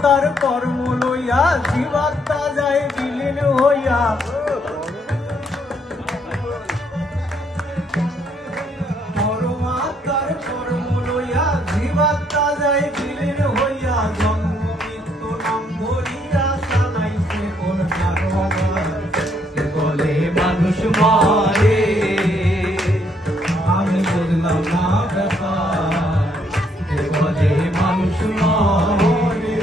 আত্মার কর্ম লইয়া জীবাত্মা যায় বিলীন হইয়া। পরমাত্মার কর্ম লইয়া জীবাত্মা যায় বিলীন হইয়া। জন্ম মৃত্যু নাম ধরিয়া চালাইছে কোন কারবার। বলে মানুষ মরে, আমি বুঝলাম না ব্যাপার। বলে মানুষ মরে,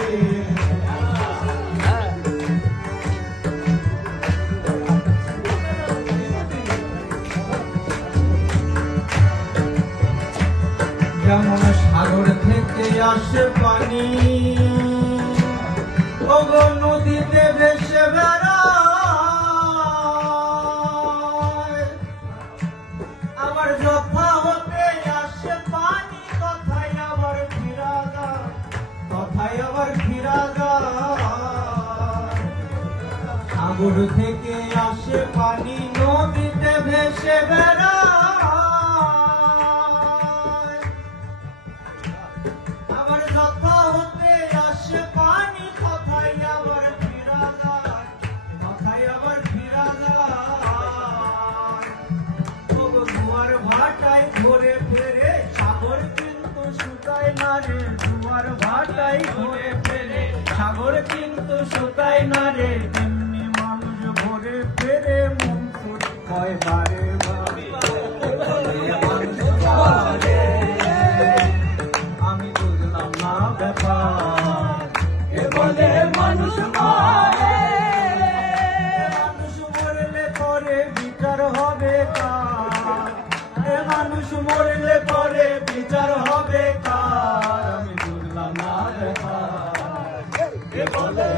যেমন সাগর থেকে আসে পানি, ওগো নদীতে ভেসে বেড়ায়। আবার যথা হতে আসে পানি, কথায় আবার ফিরা যায়, কথায় আবার ফিরা যায়। সাগর থেকে আসে পানি, নদীতে ভেসে বেড়ায়। আবার যথা হতে আসে পানি, কথায় আবার ফিরা যায়, কথায় আবার ফিরা যায়। জোয়ার ভাটায় ঘুরে ফেরে সাগর কিন্তু শুকায় না রে। জোয়ার ভাটায় ঘুরে ফেরে সাগর কিন্তু শুকায় না রে। তেমনি মানুষ ঘুরে ফেরে মন হয় বারে বারে। আমি বুঝলাম না ব্যাপার। বলে মানুষ মরে, মানুষ মরলে পরে বিচার হবে কার? মানুষ মরলে পরে বিচার হবে কার? আমি বুঝলাম না ব্যাপার। বলে